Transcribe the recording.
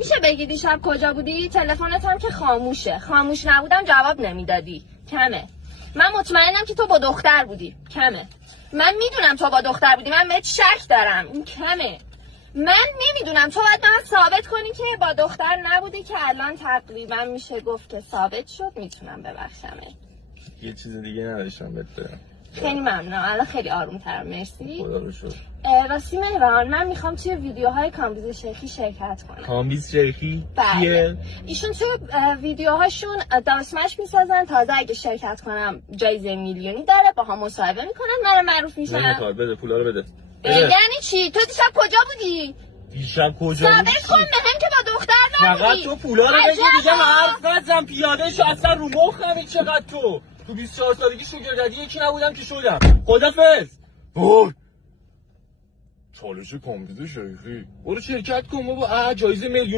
میشه بگی دیشب کجا بودی؟ تلفنت هم که خاموشه. خاموش نبودم جواب نمیدادی. کمه. من مطمئنم که تو با دختر بودی. کمه. من میدونم تو با دختر بودی. من بهت شک دارم. این کمه. من نمیدونم تو باید من ثابت کنی که با دختر نبودی که الان تقریبا میشه گفت که ثابت شد. میتونم ببخشمه. یه چیز دیگه نداشتم بهت بگم. خیلی ممنونم. الان خیلی آروم‌ترم. مرسی. خدا رو شکر. راستی مهران من میخوام توی ویدیوهای کامبیز شیخی شرکت کنم. کامبیز شیخی؟ بله. کیه؟ ایشون تو ویدیوهاشون داسمش میسازن. تازه اگه شرکت کنم جایزه میلیونی داره. باها مصاحبه میکنن منم معروف میشم. نمیخواد. بده پولا رو بده. یعنی چی؟ تو دیشب کجا بودی؟ دیشب کجا بودی؟ ثابت کن مهم که با دختر نبودی. فقط تو پولا رو بگی دیگه حرف نزن. پیاده شو اصلا رو مخم. چقدر تو 24 سالگی شوگردی یکی نبودم که شدم. خدافظ. وای چالش کامبیز شیخی. برو شرکت کن بابا. جایزه میلیون